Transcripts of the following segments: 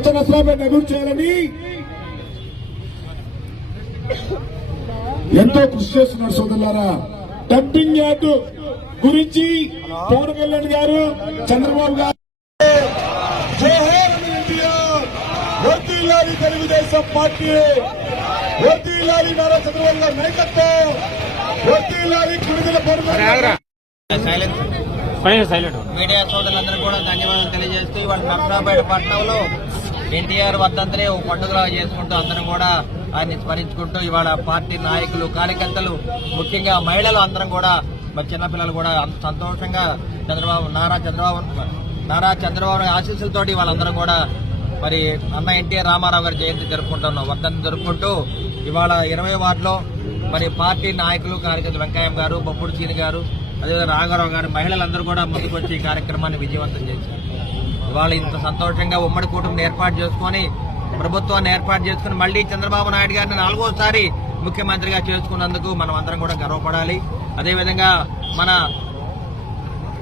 చంద్రబాబు అభివృద్ధి చేయాలని ఎంతో కృషి చేస్తున్నారు సోదరులారా. డంపింగ్ యార్డు గురించి పవన్ కళ్యాణ్ గారు చంద్రబాబు గారు తెలుగుదేశం పార్టీ! నారా చంద్రబాబు గారి నాయకత్వం! కుడిదల మీడియా సోదరులందరూ కూడా ధన్యవాదాలు తెలియజేస్తూ ఇవాళ నర్సరాబాద్ పట్టణంలో ఎన్టీఆర్ వర్ధంతిని ఓ పండుగలా చేసుకుంటూ అందరం కూడా ఆయన్ని స్మరించుకుంటూ ఇవాళ పార్టీ నాయకులు కార్యకర్తలు ముఖ్యంగా మహిళలు అందరం కూడా మరి చిన్నపిల్లలు కూడా అంత సంతోషంగా చంద్రబాబు నారా చంద్రబాబు నారా చంద్రబాబు ఆశీస్సులతోటి వాళ్ళందరం కూడా మరి అన్న ఎన్టీఆర్ రామారావు గారి జయంతి జరుపుకుంటున్నాం వర్ధంతి జరుపుకుంటూ ఇవాళ ఇరవై వార్డులో మరి పార్టీ నాయకులు కార్యకర్తలు వెంకయ్య గారు బొప్పుడు చీని గారు అదేవిధంగా రాఘవరావు గారు మహిళలందరూ కూడా ముందుకొచ్చి ఈ కార్యక్రమాన్ని విజయవంతం చేశారు. ఇవాళ ఇంత సంతోషంగా ఉమ్మడి కూటమిని ఏర్పాటు చేసుకొని ప్రభుత్వాన్ని ఏర్పాటు చేసుకుని మళ్ళీ చంద్రబాబు నాయుడు గారిని నాలుగోసారి ముఖ్యమంత్రిగా చేసుకున్నందుకు మనం అందరం కూడా గర్వపడాలి. అదేవిధంగా మన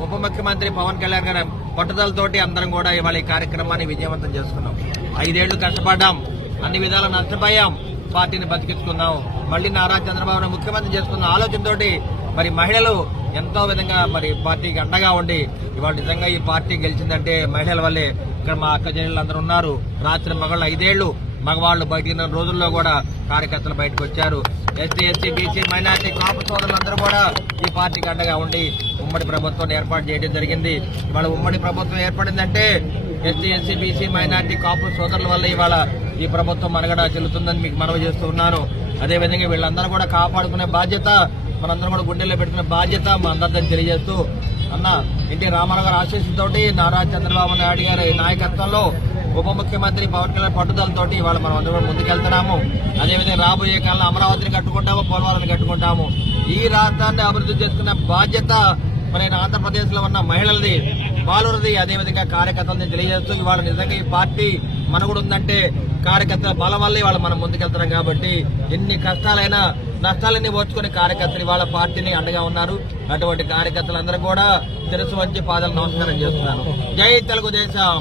ఉప ముఖ్యమంత్రి పవన్ కళ్యాణ్ గారి పట్టుదలతోటి అందరం కూడా ఇవాళ ఈ కార్యక్రమాన్ని విజయవంతం చేసుకున్నాం. ఐదేళ్ళు కష్టపడ్డాం. అన్ని విధాలు నష్టపోయాం. పార్టీని బతికించుకున్నాం మళ్ళీ నారా చంద్రబాబును ముఖ్యమంత్రి చేసుకున్న ఆలోచనతోటి మరి మహిళలు ఎంతో విధంగా మరి పార్టీకి అండగా ఉండి ఇవాళ నిజంగా ఈ పార్టీ గెలిచిందంటే మహిళల వల్లే ఇక్కడ మా అక్క చెల్లెలు అందరూ ఉన్నారు. రాత్రి మగళ్ళు ఐదేళ్ళు మగవాళ్ళు బయటికి రోజుల్లో కూడా కార్యకర్తలు బయటకు వచ్చారు. ST SC BC minority Kapu సోదరులందరూ కూడా ఈ పార్టీకి అండగా ఉండి ఉమ్మడి ప్రభుత్వం ఏర్పాటు చేయడం జరిగింది. ఇవాళ ఉమ్మడి ప్రభుత్వం ఏర్పడిందంటే ST SC BC minority Kapu సోదరుల వల్ల ఇవాళ ఈ ప్రభుత్వం మనగడ చెల్లుతుందని మీకు మనవి చేస్తూ ఉన్నాను అదేవిధంగా వీళ్ళందరూ కూడా కాపాడుకునే బాధ్యత మనందరం కూడా గుండెల్లో పెట్టుకునే బాధ్యత మా అందరితో తెలియజేస్తూ అన్న ఎన్టీ రామారావు గారు ఆశీస్సులతోటి నారా చంద్రబాబు నాయుడు గారి నాయకత్వంలో ఉప ముఖ్యమంత్రి పవన్ కళ్యాణ్ పట్టుదలతోటి ఇవాళ మనం అందరం ముందుకెళ్తున్నాము. అదేవిధంగా రాబోయే కాలంలో అమరావతిని కట్టుకుంటాము పోలవరాన్ని కట్టుకుంటాము. ఈ రాష్ట్రాన్ని అభివృద్ధి చేసుకున్న బాధ్యత మరి ఆంధ్రప్రదేశ్లో ఉన్న మహిళలది బాలురది అదేవిధంగా కార్యకర్తలని తెలియజేస్తూ ఇవాళ నిజంగా ఈ పార్టీ మన కూడా ఉందంటే కార్యకర్తల బలం వల్ల ఇవాళ మనం ముందుకెళ్తున్నాం కాబట్టి ఎన్ని కష్టాలైనా నష్టాలన్నీ ఓర్చుకునే కార్యకర్తలు ఇవాళ పార్టీని అండగా ఉన్నారు. అటువంటి కార్యకర్తలందరూ కూడా తెలుసు వచ్చి పాదాలు నమస్కారం చేస్తున్నాను. జై తెలుగుదేశం!